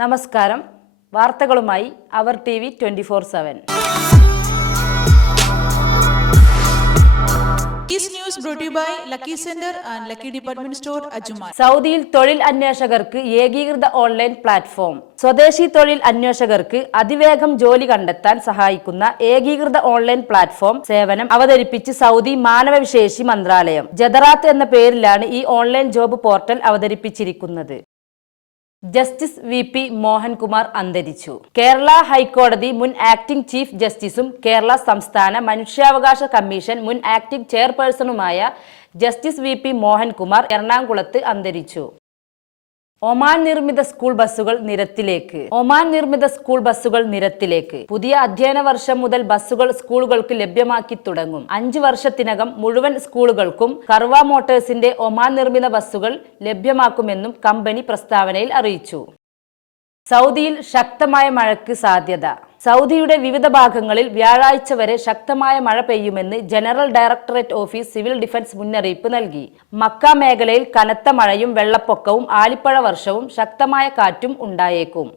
നമസ്കാരം. വാർത്തകളുമായി അവർ T V twenty four seven. സൗദിയിൽ തൊഴിൽ അന്വേഷകർക്ക് ഏകീകൃത ഓൺലൈൻ പ്ലാറ്റ്ഫോം. സ്വദേശി തൊഴിൽ അന്വേഷകർക്ക് അതിവേഗം ജോലി കണ്ടെത്താൻ സഹായിക്കുന്ന ഏകീകൃത ഓൺലൈൻ പ്ലാറ്റ്ഫോം സേവനം അവതരിപ്പിച്ച് സൗദി മാനവവിശേഷി മന്ത്രാലയം. ജദറാത്ത് എന്ന പേരിലാണ് ഈ ഓൺലൈൻ ജോബ് പോർട്ടൽ അവതരിപ്പിച്ചിരിക്കുന്നത്. ജസ്റ്റിസ് വി പി മോഹൻകുമാർ അന്തരിച്ചു. കേരള ഹൈക്കോടതി മുൻ ആക്ടിംഗ് ചീഫ് ജസ്റ്റിസും കേരള സംസ്ഥാന മനുഷ്യാവകാശ കമ്മീഷൻ മുൻ ആക്ടിംഗ് ചെയർപേഴ്സണുമായ ജസ്റ്റിസ് വി പി മോഹൻകുമാർ എറണാകുളത്ത് അന്തരിച്ചു. ഒമാൻ നിർമ്മിത സ്കൂൾ ബസ്സുകൾ നിരത്തിലേക്ക്. ഒമാൻ നിർമ്മിത സ്കൂൾ ബസ്സുകൾ നിരത്തിലേക്ക്. പുതിയ അധ്യയന വർഷം മുതൽ ബസ്സുകൾ സ്കൂളുകൾക്ക് ലഭ്യമാക്കി തുടങ്ങും. അഞ്ചു വർഷത്തിനകം മുഴുവൻ സ്കൂളുകൾക്കും കർവ മോട്ടേഴ്സിന്റെ ഒമാൻ നിർമ്മിത ബസ്സുകൾ ലഭ്യമാക്കുമെന്നും കമ്പനി പ്രസ്താവനയിൽ അറിയിച്ചു. സൗദിയിൽ ശക്തമായ മഴയ്ക്ക് സാധ്യത. സൗദിയുടെ വിവിധ ഭാഗങ്ങളിൽ വ്യാഴാഴ്ച വരെ ശക്തമായ മഴ പെയ്യുമെന്ന് general directorate office civil defence മുന്നറിയിപ്പ് നൽകി. മക്ക മേഖലയിൽ കനത്ത മഴയും വെള്ളപ്പൊക്കവും ആലിപ്പഴ വർഷവും ശക്തമായ കാറ്റും ഉണ്ടായേക്കും.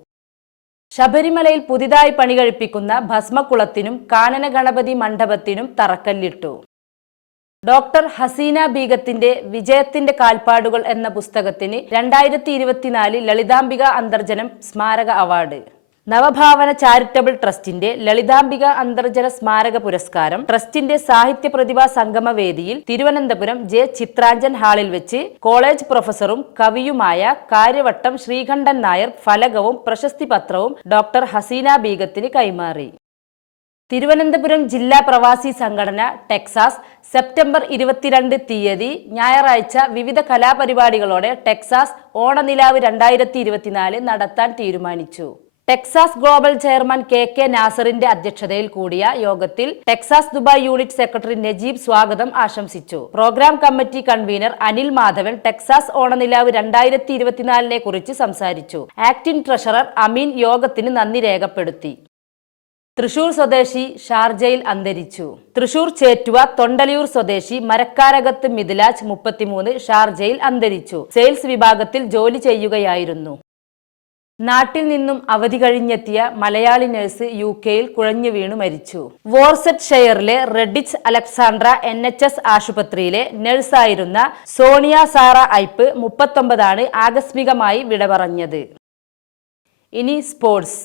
ശബരിമലയിൽ പുതിയതായി പണികഴിപ്പിക്കുന്ന ഭസ്മക്കുളത്തിനും കാനന ഗണപതി മണ്ഡപത്തിനും തറക്കല്ലിട്ടു. ഡോക്ടർ ഹസീന ബീഗത്തിന്റെ വിജയത്തിന്റെ കാൽപ്പാടുകൾ എന്ന പുസ്തകത്തിന് രണ്ടായിരത്തി ഇരുപത്തിനാല് ലളിതാംബിക അന്തർജനം സ്മാരക അവാർഡ്. നവഭാവന ചാരിറ്റബിൾ ട്രസ്റ്റിന്റെ ലളിതാംബിക അന്തർജല സ്മാരക പുരസ്കാരം ട്രസ്റ്റിന്റെ സാഹിത്യ പ്രതിഭാ സംഗമ വേദിയിൽ തിരുവനന്തപുരം ജെ ചിത്രാഞ്ജൻ ഹാളിൽ വെച്ച് കോളേജ് പ്രൊഫസറും കവിയുമായ കാര്യവട്ടം ശ്രീകണ്ഠൻ നായർ ഫലകവും പ്രശസ്തി പത്രവും ഡോക്ടർ ഹസീന ബീഗത്തിന് കൈമാറി. തിരുവനന്തപുരം ജില്ലാ പ്രവാസി സംഘടന ടെക്സാസ് സെപ്റ്റംബർ ഇരുപത്തിരണ്ട് തീയതി ഞായറാഴ്ച വിവിധ കലാപരിപാടികളോടെ ടെക്സാസ് ഓണനിലാവ് രണ്ടായിരത്തി നടത്താൻ തീരുമാനിച്ചു. Texas global chairman K K നാസറിന്റെ അധ്യക്ഷതയിൽ കൂടിയ യോഗത്തിൽ Texas Dubai unit secretary Najeeb സ്വാഗതം ആശംസിച്ചു. Programme committee convener Anil Madhavan Texas Onanilavu രണ്ടായിരത്തി ഇരുപത്തിനാലിനെ കുറിച്ച് സംസാരിച്ചു. ആക്ടിംഗ് ട്രഷറർ അമീൻ യോഗത്തിന് നന്ദി രേഖപ്പെടുത്തി. തൃശൂർ സ്വദേശി ഷാർജയിൽ അന്തരിച്ചു. തൃശൂർ ചേറ്റുവ തൊണ്ടലിയൂർ സ്വദേശി മരക്കാരകത്ത് മിഥിലാജ് മുപ്പത്തിമൂന്ന് ഷാർജയിൽ അന്തരിച്ചു. സെയിൽസ് വിഭാഗത്തിൽ ജോലി ചെയ്യുകയായിരുന്നു. നാട്ടിൽ നിന്നും അവധി കഴിഞ്ഞെത്തിയ മലയാളി നഴ്സ് യു കെയിൽ കുഴഞ്ഞു വീണു മരിച്ചു. വോർസെറ്റ് ഷെയറിലെ Redditch Alexandra N H S ആശുപത്രിയിലെ നഴ്സായിരുന്ന സോണിയ സാറ ഐപ്പ് മുപ്പത്തൊമ്പതാണ് ആകസ്മികമായി വിട പറഞ്ഞത്. ഇനി സ്പോർട്സ്.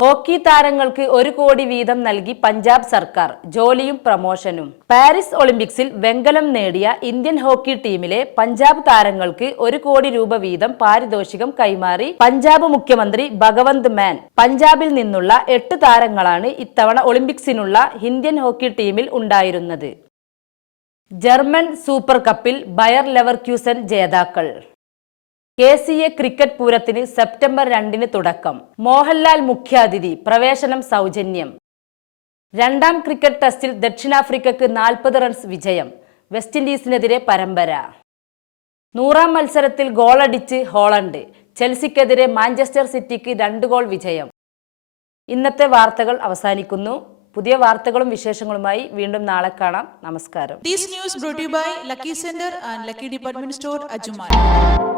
ഹോക്കി താരങ്ങൾക്ക് ഒരു കോടി വീതം നൽകി പഞ്ചാബ് സർക്കാർ ജോലിയും പ്രമോഷനും. പാരീസ് ഒളിമ്പിക്സിൽ വെങ്കലം നേടിയ ഇന്ത്യൻ ഹോക്കി ടീമിലെ പഞ്ചാബ് താരങ്ങൾക്ക് ഒരു കോടി രൂപ വീതം പാരിതോഷികം കൈമാറി പഞ്ചാബ് മുഖ്യമന്ത്രി ഭഗവന്ത് മാൻ. പഞ്ചാബിൽ നിന്നുള്ള എട്ട് താരങ്ങളാണ് ഇത്തവണ ഒളിമ്പിക്സിനുള്ള ഇന്ത്യൻ ഹോക്കി ടീമിൽ ഉണ്ടായിരുന്നത്. ജർമ്മൻ സൂപ്പർ കപ്പിൽ ബയർ ലെവർക്യൂസൻ ജേതാക്കൾ. കെ സി എ ക്രിക്കറ്റ് പൂരത്തിന് സെപ്റ്റംബർ രണ്ടിന് തുടക്കം. മോഹൻലാൽ മുഖ്യാതിഥി പ്രവേശനം സൗജന്യം. രണ്ടാം ക്രിക്കറ്റ് ടെസ്റ്റിൽ ദക്ഷിണാഫ്രിക്കക്ക് നാൽപ്പത് റൺസ് വിജയം. വെസ്റ്റ് ഇൻഡീസിനെതിരെ പരമ്പര. നൂറാം മത്സരത്തിൽ ഗോളടിച്ച് ഹോളണ്ട്. ചെൽസിക്കെതിരെ മാഞ്ചസ്റ്റർ സിറ്റിക്ക് രണ്ട് ഗോൾ വിജയം. ഇന്നത്തെ വാർത്തകൾ അവസാനിക്കുന്നു. പുതിയ വാർത്തകളും വിശേഷങ്ങളുമായി വീണ്ടും നാളെ കാണാം. നമസ്കാരം. Lucky Center and Lucky Department Store, Ajuman.